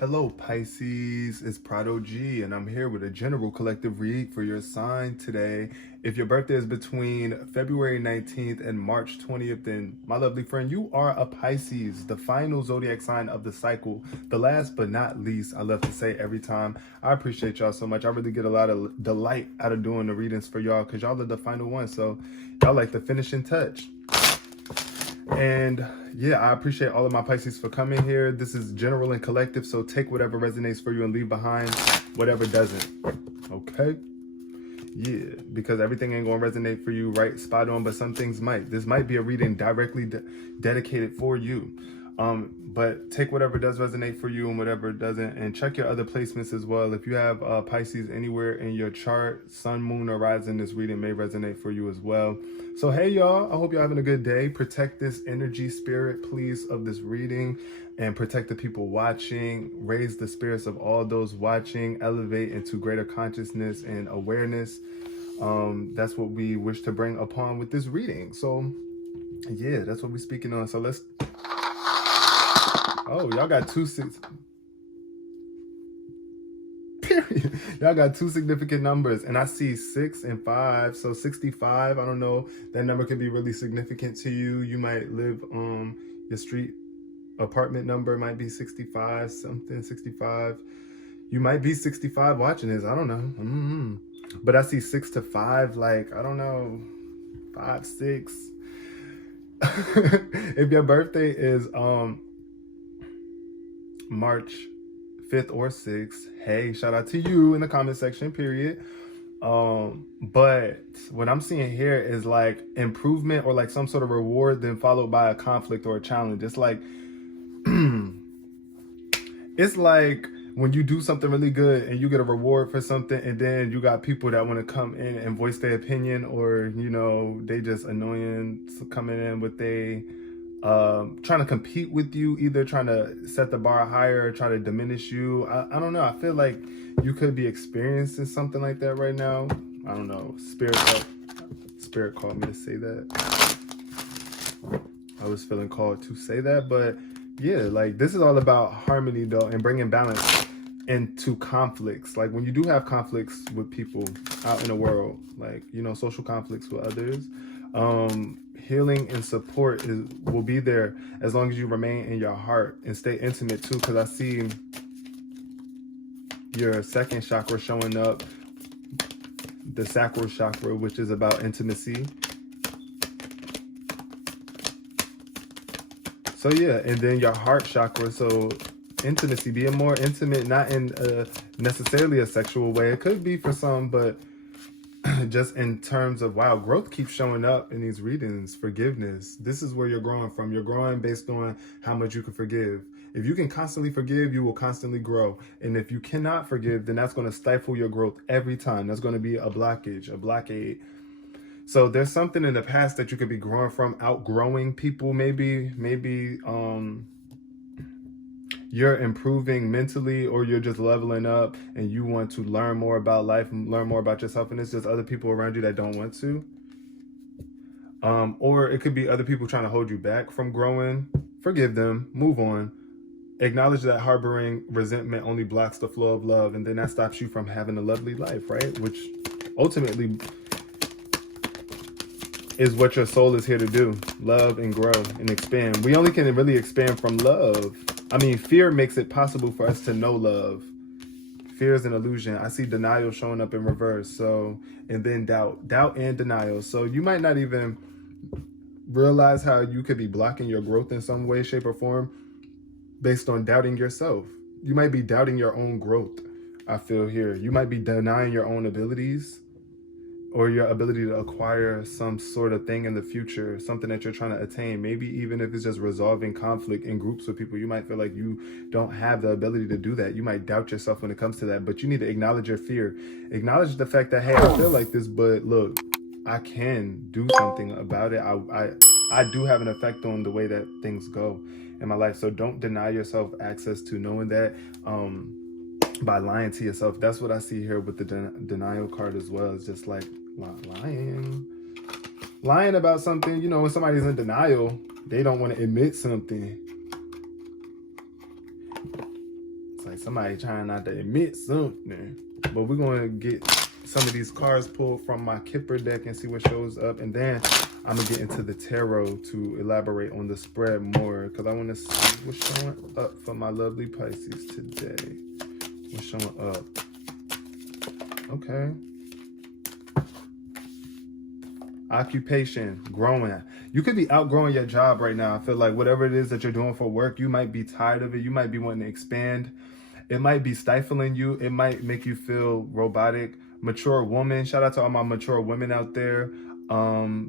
Hello Pisces, it's Prado G, and I'm here with a general collective read for your sign today. If your birthday is between February 19th and March 20th, then my lovely friend, you are a Pisces, the final zodiac sign of the cycle. The last but not least, I love to say every time, I appreciate y'all so much. I really get a lot of delight out of doing the readings for y'all because y'all are the final one. So y'all like the finishing touch. And yeah, I appreciate all of my Pisces for coming here. This is general and collective, so take whatever resonates for you and leave behind whatever doesn't. Okay? Yeah, because everything ain't gonna resonate for you right spot on, but some things might. This might be a reading directly dedicated for you. But take whatever does resonate for you and whatever doesn't, and check your other placements as well. If you have Pisces anywhere in your chart, sun, moon, or rising, this reading may resonate for you as well. So hey y'all, I hope you're having a good day. Protect this energy spirit, please, of this reading, and protect the people watching. Raise the spirits of all those watching, elevate into greater consciousness and awareness. That's what we wish to bring upon with this reading. So yeah, that's what we're speaking on. So let's... Oh, y'all got period. Y'all got two significant numbers, and I see 6 and 5. So 65, I don't know, that number could be really significant to you. You might live your street apartment number might be 65 something, 65. You might be 65 watching this, I don't know. But I see 6 to 5, like, I don't know, 5, 6. If your birthday is March 5th or 6th, hey, shout out to you in the comment section, period. But what I'm seeing here is like improvement or like some sort of reward, then followed by a conflict or a challenge. It's like it's like when you do something really good and you get a reward for something, and then you got people that want to come in and voice their opinion, or you know, they just annoying coming in with trying to compete with you, either trying to set the bar higher or try to diminish you. I don't know. I feel like you could be experiencing something like that right now. I don't know. Spirit called me to say that. I was feeling called to say that, but yeah, like this is all about harmony though, and bringing balance into conflicts. Like when you do have conflicts with people out in the world, like, you know, social conflicts with others, healing and support will be there as long as you remain in your heart and stay intimate too, because I see your second chakra showing up, the sacral chakra, which is about intimacy. So yeah, and then your heart chakra, so intimacy, being more intimate, not in necessarily a sexual way. It could be for some, but just in terms of, wow, growth keeps showing up in these readings. Forgiveness, this is where you're growing from. You're growing based on how much you can forgive. If you can constantly forgive, you will constantly grow. And if you cannot forgive, then that's going to stifle your growth every time. That's going to be a blockage, a blockade. So there's something in the past that you could be growing from, outgrowing people. Maybe you're improving mentally, or you're just leveling up and you want to learn more about life and learn more about yourself, and it's just other people around you that don't want to. Or it could be other people trying to hold you back from growing. Forgive them, move on. Acknowledge that harboring resentment only blocks the flow of love, and then that stops you from having a lovely life, right? Which ultimately is what your soul is here to do. Love and grow and expand. We only can really expand from love. I mean, fear makes it possible for us to know love. Fear is an illusion. I see denial showing up in reverse. So, and then doubt and denial. So you might not even realize how you could be blocking your growth in some way, shape, or form based on doubting yourself. You might be doubting your own growth. I feel here. You might be denying your own abilities, or your ability to acquire some sort of thing in the future, something that you're trying to attain. Maybe even if it's just resolving conflict in groups with people, you might feel like you don't have the ability to do that. You might doubt yourself when it comes to that, but you need to acknowledge your fear. Acknowledge the fact that, hey, I feel like this, but look, I can do something about it. I do have an effect on the way that things go in my life. So don't deny yourself access to knowing that, by lying to yourself. That's what I see here with the denial card as well. It's just like lying about something. You know, when somebody's in denial, they don't want to admit something. It's like somebody trying not to admit something. But we're going to get some of these cards pulled from my Kipper deck and see what shows up. And then I'm going to get into the tarot to elaborate on the spread more, because I want to see what's showing up for my lovely Pisces today. What's showing up? Okay. Occupation, growing. You could be outgrowing your job right now. I feel like whatever it is that you're doing for work, you might be tired of it. You might be wanting to expand. It might be stifling you. It might make you feel robotic. Mature woman. Shout out to all my mature women out there.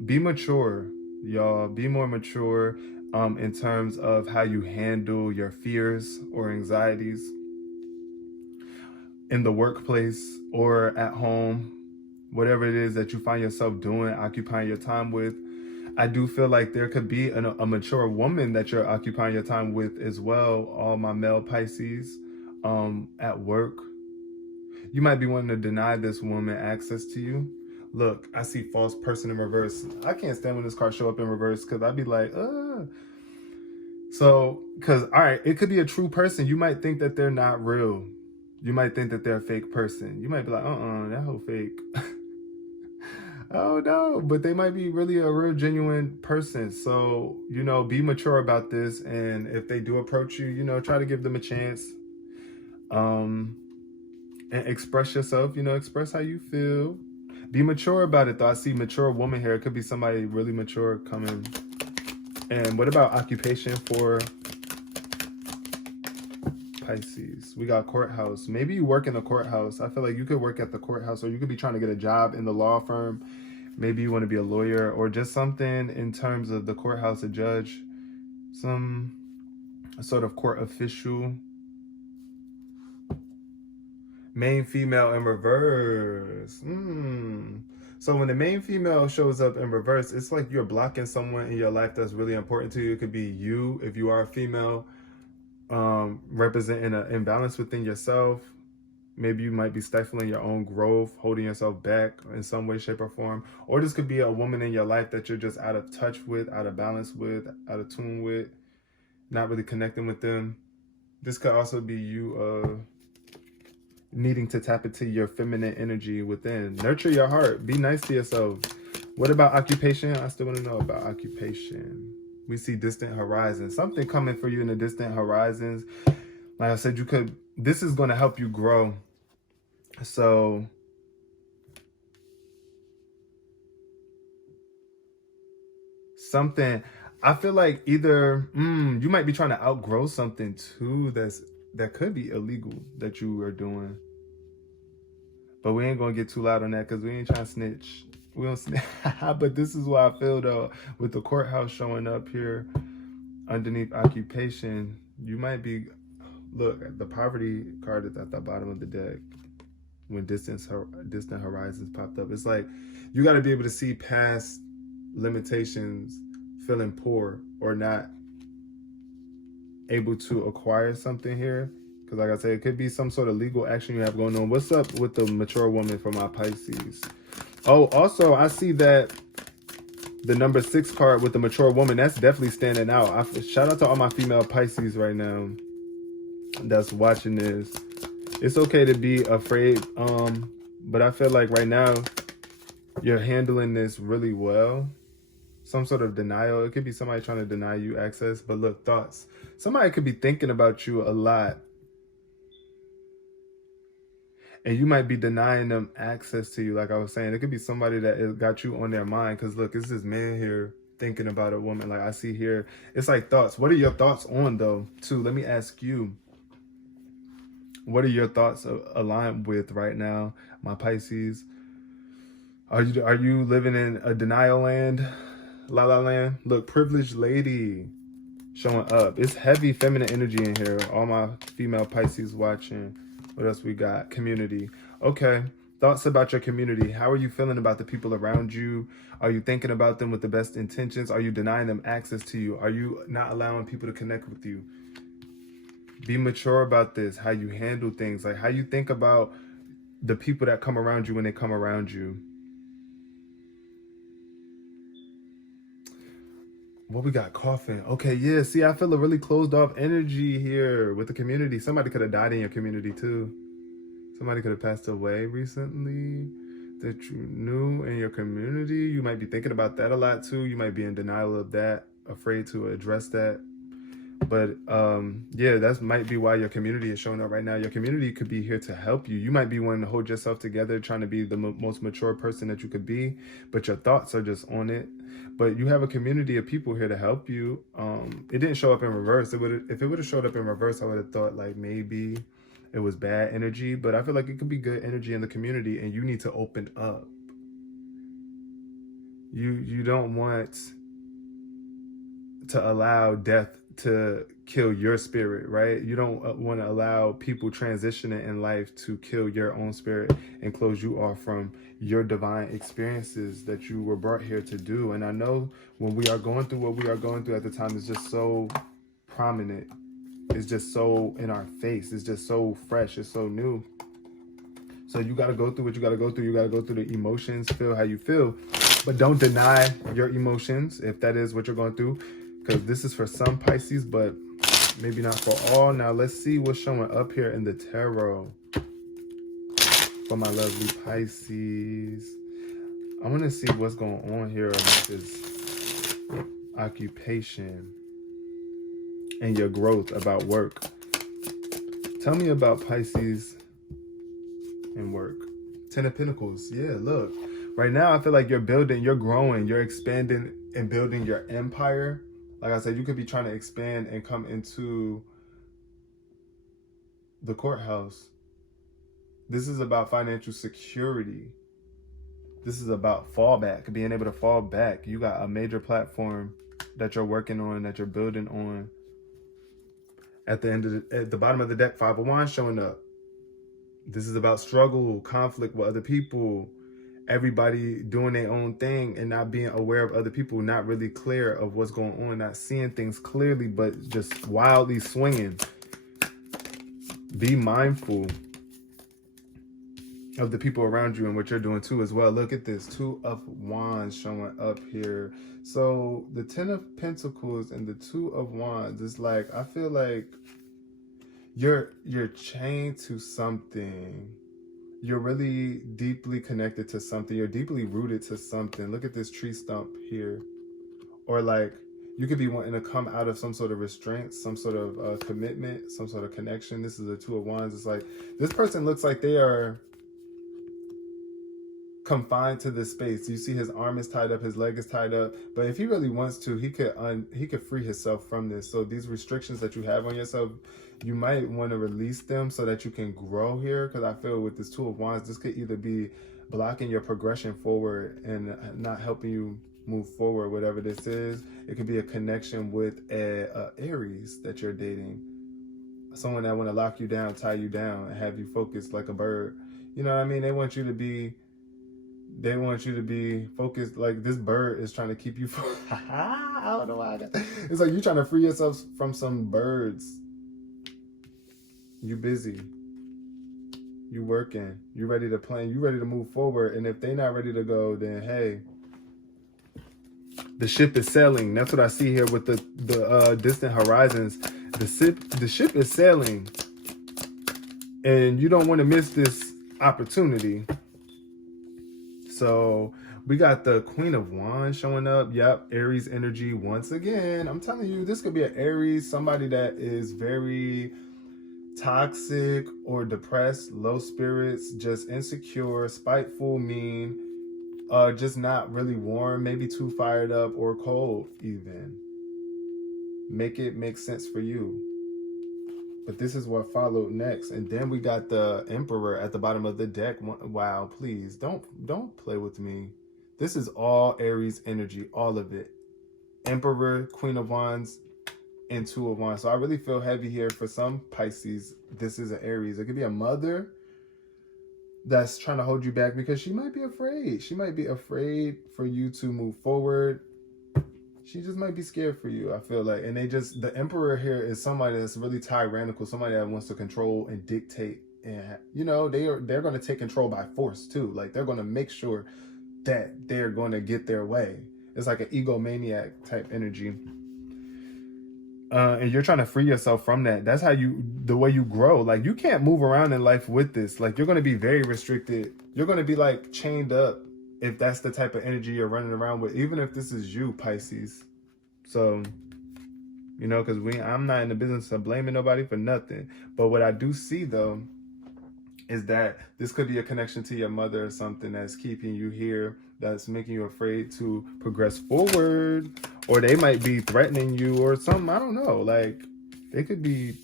Be mature, y'all. Be more mature in terms of how you handle your fears or anxieties in the workplace or at home. Whatever it is that you find yourself doing, occupying your time with. I do feel like there could be a mature woman that you're occupying your time with as well. All my male Pisces at work. You might be wanting to deny this woman access to you. Look, I see false person in reverse. I can't stand when this card show up in reverse, because I'd be like, So, because, all right, it could be a true person. You might think that they're not real. You might think that they're a fake person. You might be like, that whole fake. Oh no, but they might be really a real genuine person. So, be mature about this. And if they do approach you, try to give them a chance. And express yourself, express how you feel. Be mature about it though. I see mature woman here. It could be somebody really mature coming. And what about occupation for Pisces? We got courthouse. Maybe you work in the courthouse. I feel like you could work at the courthouse, or you could be trying to get a job in the law firm. Maybe you want to be a lawyer, or just something in terms of the courthouse, a judge, some sort of court official. Main female in reverse. So when the main female shows up in reverse, it's like you're blocking someone in your life that's really important to you. It could be you, if you are a female, representing an imbalance within yourself. Maybe you might be stifling your own growth, holding yourself back in some way, shape, or form. Or this could be a woman in your life that you're just out of touch with, out of balance with, out of tune with, not really connecting with them. This could also be you needing to tap into your feminine energy within. Nurture your heart. Be nice to yourself. What about occupation? I still want to know about occupation. We see distant horizons. Something coming for you in the distant horizons. Like I said, this is going to help you grow. So something, I feel like either you might be trying to outgrow something too that could be illegal that you are doing. But we ain't going to get too loud on that, because we ain't trying to snitch. We don't snitch. But this is what I feel though, with the courthouse showing up here underneath occupation. You might be, look, the poverty card is at the bottom of the deck. When distant horizons popped up, it's like you got to be able to see past limitations, feeling poor or not able to acquire something here. Because like I said, it could be some sort of legal action you have going on. What's up with the mature woman for my Pisces? Oh, also, I see that the number 6 card with the mature woman, that's definitely standing out. Shout out to all my female Pisces right now that's watching this. It's okay to be afraid, but I feel like right now you're handling this really well. Some sort of denial. It could be somebody trying to deny you access. But look, thoughts. Somebody could be thinking about you a lot, and you might be denying them access to you. Like I was saying, it could be somebody that got you on their mind. Because look, it's this man here thinking about a woman. Like I see here, it's like thoughts. What are your thoughts on though, too? Let me ask you. What are your thoughts aligned with right now, my Pisces? Are you living in a denial land? La la land? Look, privileged lady showing up. It's heavy feminine energy in here. All my female Pisces watching. What else we got? Community. Okay. Thoughts about your community. How are you feeling about the people around you? Are you thinking about them with the best intentions? Are you denying them access to you? Are you not allowing people to connect with you? Be mature about this, how you handle things, like how you think about the people that come around you when they come around you. What we got? Coughing. Okay, yeah. See, I feel a really closed off energy here with the community. Somebody could have died in your community too. Somebody could have passed away recently that you knew in your community. You might be thinking about that a lot too. You might be in denial of that, afraid to address that. But yeah, that might be why your community is showing up right now. Your community could be here to help you. You might be wanting to hold yourself together, trying to be the most mature person that you could be, but your thoughts are just on it. But you have a community of people here to help you. It didn't show up in reverse. If it would have showed up in reverse, I would have thought like maybe it was bad energy. But I feel like it could be good energy in the community, and you need to open up. You don't want to allow death to kill your spirit, right? You don't want to allow people transitioning in life to kill your own spirit and close you off from your divine experiences that you were brought here to do. And I know when we are going through what we are going through at the time, it's just so prominent. It's just so in our face. It's just so fresh. It's so new. So you got to go through what you got to go through. You got to go through the emotions, feel how you feel. But don't deny your emotions if that is what you're going through. Because this is for some Pisces, but maybe not for all. Now, let's see what's showing up here in the tarot for my lovely Pisces. I want to see what's going on here about this occupation and your growth about work. Tell me about Pisces and work. Ten of Pentacles. Yeah, look. Right now, I feel like you're building, you're growing, you're expanding and building your empire. Like I said, you could be trying to expand and come into the courthouse. This is about financial security. This is about fallback, being able to fall back. You got a major platform that you're working on, that you're building on. At the bottom of the deck, Five of Wands showing up. This is about struggle, conflict with other people. Everybody doing their own thing and not being aware of other people, not really clear of what's going on, not seeing things clearly, but just wildly swinging. Be mindful of the people around you and what you're doing too as well. Look at this, Two of Wands showing up here. So the Ten of Pentacles and the Two of Wands is like, I feel like you're chained to something. You're really deeply connected to something. You're deeply rooted to something. Look at this tree stump here. Or like, you could be wanting to come out of some sort of restraint, some sort of commitment, some sort of connection. This is the Two of Wands. It's like, this person looks like they are confined to this space. You see his arm is tied up, his leg is tied up. But if he really wants to, he could free himself from this. So these restrictions that you have on yourself, you might want to release them so that you can grow here. Because I feel with this Two of Wands, this could either be blocking your progression forward and not helping you move forward, whatever this is. It could be a connection with a Aries that you're dating. Someone that want to lock you down, tie you down, and have you focused like a bird. You know what I mean? They want you to be focused. Like this bird is trying to keep you from I don't know why it's like you're trying to free yourself from some birds. You busy, you working, you ready to plan, you ready to move forward. And if they not ready to go, then hey, the ship is sailing. That's what I see here with the distant horizons. The ship is sailing, and you don't want to miss this opportunity. So we got the Queen of Wands showing up. Yep, Aries energy once again. I'm telling you, this could be an Aries, somebody that is very toxic or depressed, low spirits, just insecure, spiteful, mean, just not really warm, maybe too fired up or cold even. Make it make sense for you. But this is what followed next. And then we got the Emperor at the bottom of the deck. Wow, please, don't play with me. This is all Aries energy, all of it. Emperor, Queen of Wands, and Two of Wands. So I really feel heavy here for some Pisces. This is an Aries. It could be a mother that's trying to hold you back because she might be afraid. She might be afraid for you to move forward. She just might be scared for you, I feel like. And the Emperor here is somebody that's really tyrannical, somebody that wants to control and dictate. And, you know, they're going to take control by force too. Like, they're going to make sure that they're going to get their way. It's like an egomaniac type energy. And you're trying to free yourself from that. That's how the way you grow. Like, you can't move around in life with this. Like, you're going to be very restricted. You're going to be like chained up if that's the type of energy you're running around with, even if this is you, Pisces. So, you know, because I'm not in the business of blaming nobody for nothing. But what I do see, though, is that this could be a connection to your mother or something that's keeping you here, that's making you afraid to progress forward, or they might be threatening you or something. I don't know. Like, they could be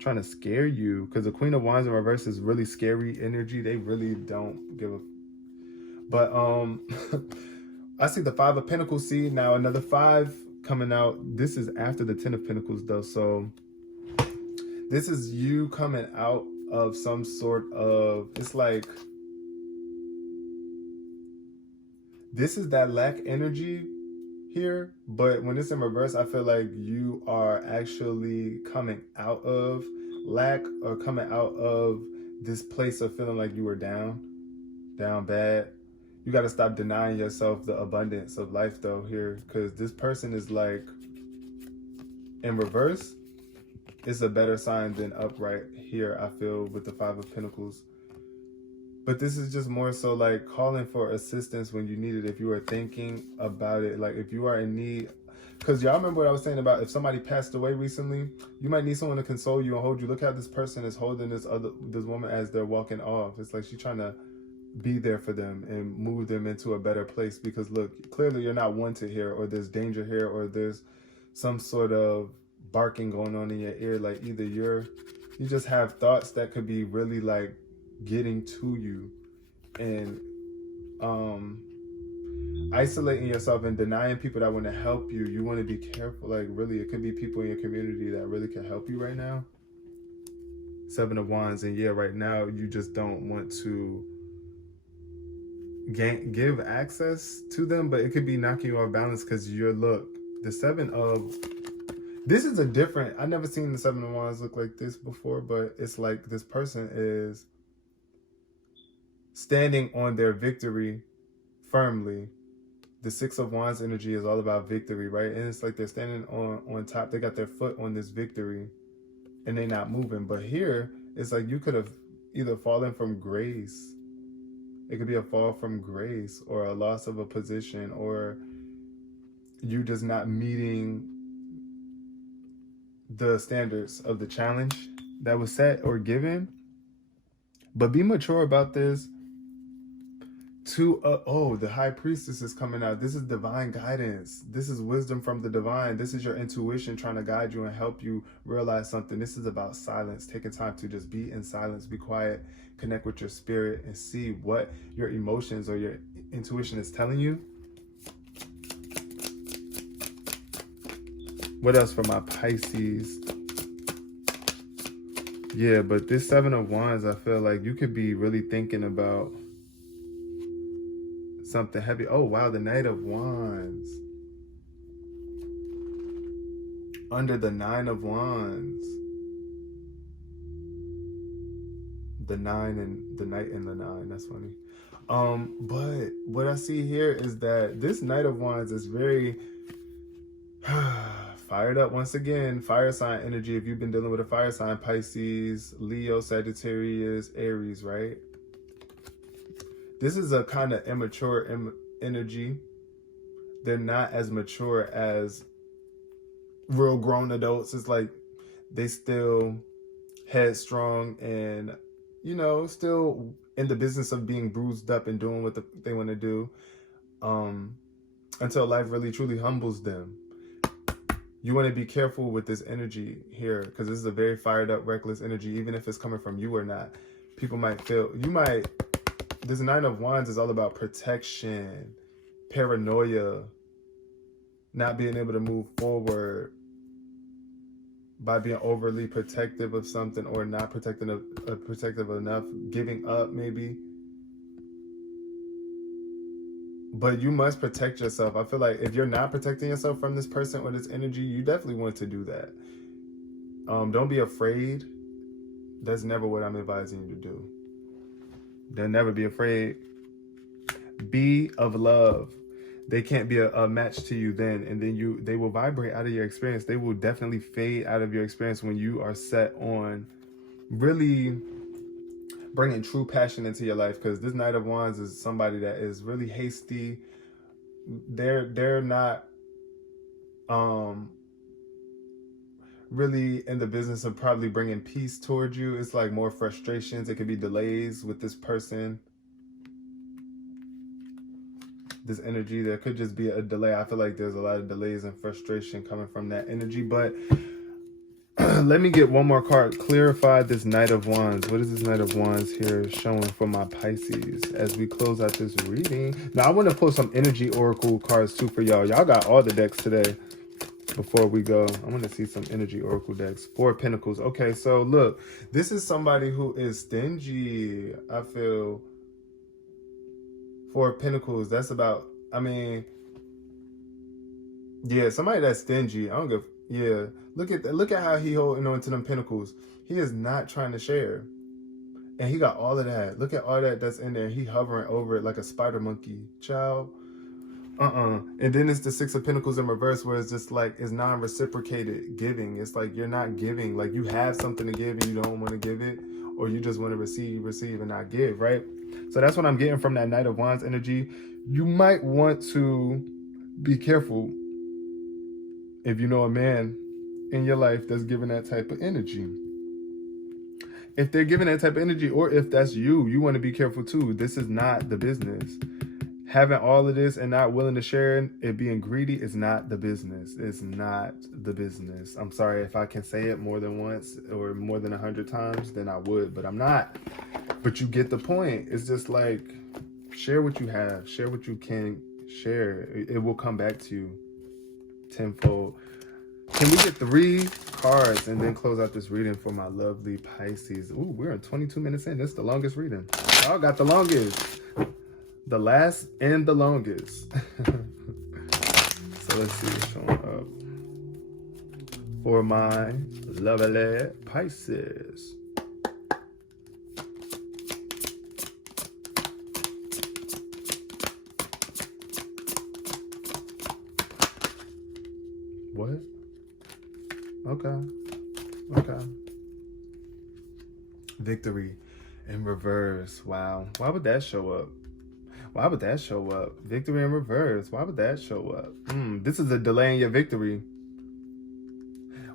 trying to scare you, because the Queen of Wands in reverse is really scary energy. They really don't give a... But I see the Five of Pentacles. See, now another 5 coming out. This is after the 10 of Pentacles, though. So this is you coming out of some sort of... It's like... This is that lack energy here, but when it's in reverse, I feel like you are actually coming out of lack, or coming out of this place of feeling like you were down bad. You got to stop denying yourself the abundance of life, though, here, because this person is like in reverse. It's a better sign than upright here, I feel, with the 5 of Pentacles. But this is just more so like calling for assistance when you need it. If you are thinking about it, like if you are in need, because y'all remember what I was saying about if somebody passed away recently, you might need someone to console you and hold you. Look how this person is holding this woman as they're walking off. It's like she's trying to be there for them and move them into a better place, because look, clearly you're not wanted here, or there's danger here, or there's some sort of barking going on in your ear. Like either you just have thoughts that could be really like getting to you, and isolating yourself and denying people that want to help you. You want to be careful. Like really, it could be people in your community that really can help you right now. 7 of Wands, and yeah, right now you just don't want to give access to them, but it could be knocking you off balance, because the 7 of... This is a different... I've never seen the 7 of Wands look like this before, but it's like this person is standing on their victory firmly. The 6 of Wands energy is all about victory, right? And it's like they're standing on top. They got their foot on this victory and they're not moving. But here, it's like you could have either fallen from grace. It could be a fall from grace, or a loss of a position, or you just not meeting the standards of the challenge that was set or given. But be mature about this. The High Priestess is coming out. This is divine guidance. This is wisdom from the divine. This is your intuition trying to guide you and help you realize something. This is about silence, taking time to just be in silence, be quiet, connect with your spirit, and see what your emotions or your intuition is telling you. What else for my Pisces? Yeah, but this 7 of Wands, I feel like you could be really thinking about something heavy. Oh, wow, the Knight of Wands. Under the 9 of Wands. The 9 and the Knight and the 9. That's funny. But what I see here is that this Knight of Wands is very fired up. Once again, fire sign energy. If you've been dealing with a fire sign, Pisces, Leo, Sagittarius, Aries, right? This is a kind of immature energy. They're not as mature as real grown adults. It's like they still headstrong and, you know, still in the business of being bruised up and doing what they want to do, until life really truly humbles them. You want to be careful with this energy here, because this is a very fired up, reckless energy, even if it's coming from you or not. People might feel, this 9 of Wands is all about protection, paranoia, not being able to move forward by being overly protective of something, or not protective enough, giving up maybe. But you must protect yourself. I feel like if you're not protecting yourself from this person or this energy, you definitely want to do that. Don't be afraid. That's never what I'm advising you to do. Don't never be afraid. Be of love. they can't be a match to you then, and then they will vibrate out of your experience. They will definitely fade out of your experience when you are set on really bringing true passion into your life. Because this Knight of Wands is somebody that is really hasty. They're not really in the business of probably bringing peace towards you. It's like more frustrations. It could be delays with this person, this energy. There could just be a delay. I feel like there's a lot of delays and frustration coming from that energy. But let me get one more card. Clarify this Knight of Wands. What is this Knight of Wands here showing for my Pisces as we close out this reading? Now, I want to pull some energy oracle cards too for y'all. Y'all got all the decks today. Before we go, I want to see some energy oracle decks. 4 of Pentacles. Okay, so look, this is somebody who is stingy. I feel 4 of Pentacles. That's about, I mean, yeah, somebody that's stingy. I don't give. Yeah, look at how he holding on to them pentacles. He is not trying to share, and he got all of that. Look at all that's in there. He hovering over it like a spider monkey. Child. And then it's the 6 of Pentacles in reverse, where it's just like it's non-reciprocated giving. It's like you're not giving. Like you have something to give and you don't want to give it, or you just want to receive and not give, right? So that's what I'm getting from that Knight of Wands energy. You might want to be careful if you know a man in your life that's giving that type of energy. If they're giving that type of energy, or if that's you want to be careful too. This is not the business. Having all of this and not willing to share it, being greedy is not the business. It's not the business. I'm sorry if I can say it more than once or more than 100 times, then I would, but I'm not. But you get the point. It's just like, share what you have. Share what you can share. It will come back to you tenfold. Can we get 3 cards and then close out this reading for my lovely Pisces? Ooh, we're in 22 minutes in. This is the longest reading. Y'all got the longest. The last and the longest. So let's see what's showing up for my lovely Pisces. What? Okay. Victory in reverse. Wow. Why would that show up? Victory in reverse. Why would that show up? This is a delay in your victory.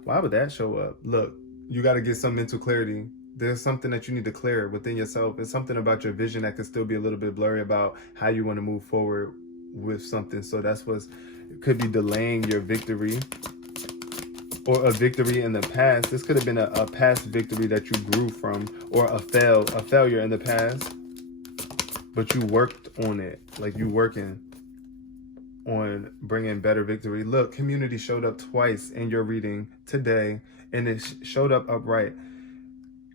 Why would that show up? Look, you got to get some mental clarity. There's something that you need to clear within yourself. It's something about your vision that could still be a little bit blurry about how you want to move forward with something. So that's what could be delaying your victory, or a victory in the past. This could have been a past victory that you grew from, or a failure in the past. But you worked on it, like you working on bringing better victory. Look, community showed up twice in your reading today, and it showed up upright.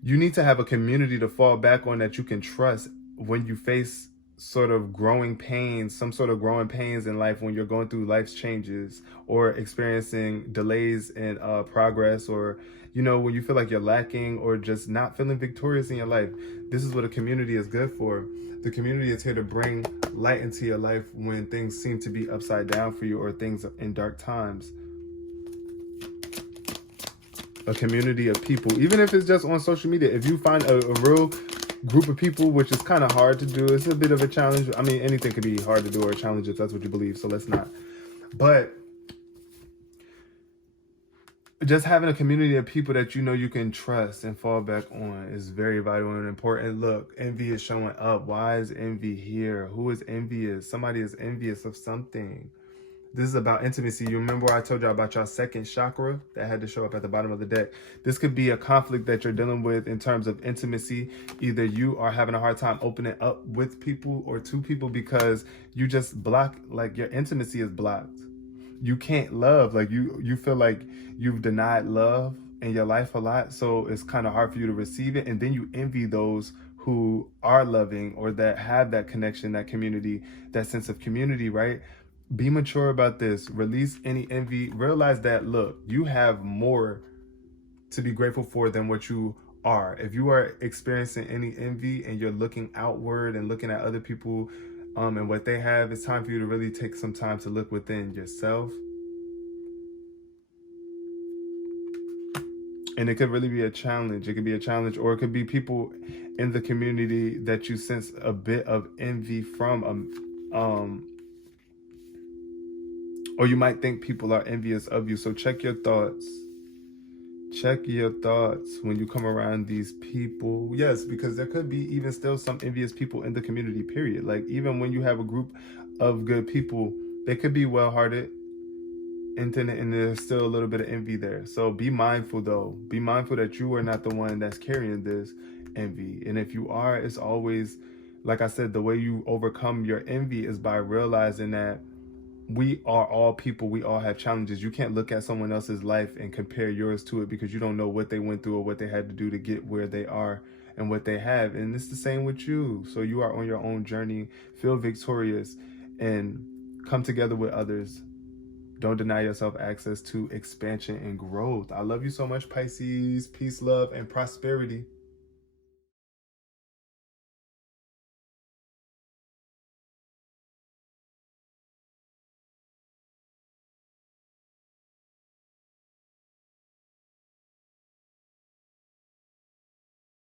You need to have a community to fall back on that you can trust when you face sort of growing pains, some sort of growing pains in life, when you're going through life's changes or experiencing delays in progress, or when you feel like you're lacking or just not feeling victorious in your life. This is what a community is good for. The community is here to bring light into your life when things seem to be upside down for you, or things in dark times. A community of people, even if it's just on social media. If you find a real group of people, which is kind of hard to do, it's a bit of a challenge. I mean, anything could be hard to do or a challenge if that's what you believe, so let's not. But just having a community of people that you can trust and fall back on is very vital and important. Look, envy is showing up. Why is envy here? Who is envious? Somebody is envious of something. This is about intimacy. You remember I told you about your second chakra that had to show up at the bottom of the deck. This could be a conflict that you're dealing with in terms of intimacy. Either you are having a hard time opening up with people or to people because you just block, like your intimacy is blocked. You can't love, like you feel like you've denied love in your life a lot, so it's kind of hard for you to receive it. And then you envy those who are loving or that have that connection, that community, that sense of community, right? Be mature about this. Release any envy. Realize that, look, you have more to be grateful for than what you are. If you are experiencing any envy and you're looking outward and looking at other people and what they have. It's time for you to really take some time to look within yourself. And it could really be a challenge. It could be a challenge, or it could be people in the community that you sense a bit of envy from. Or you might think people are envious of you. So check your thoughts. Check your thoughts when you come around these people. Yes, because there could be even still some envious people in the community, period. Like, even when you have a group of good people, they could be well-hearted, and there's still a little bit of envy there. So be mindful, though. Be mindful that you are not the one that's carrying this envy. And if you are, it's always, like I said, the way you overcome your envy is by realizing that we are all people. We all have challenges. You can't look at someone else's life and compare yours to it, because you don't know what they went through or what they had to do to get where they are and what they have. And it's the same with you. So you are on your own journey. Feel victorious and come together with others. Don't deny yourself access to expansion and growth. I love you so much, Pisces. Peace, love, and prosperity.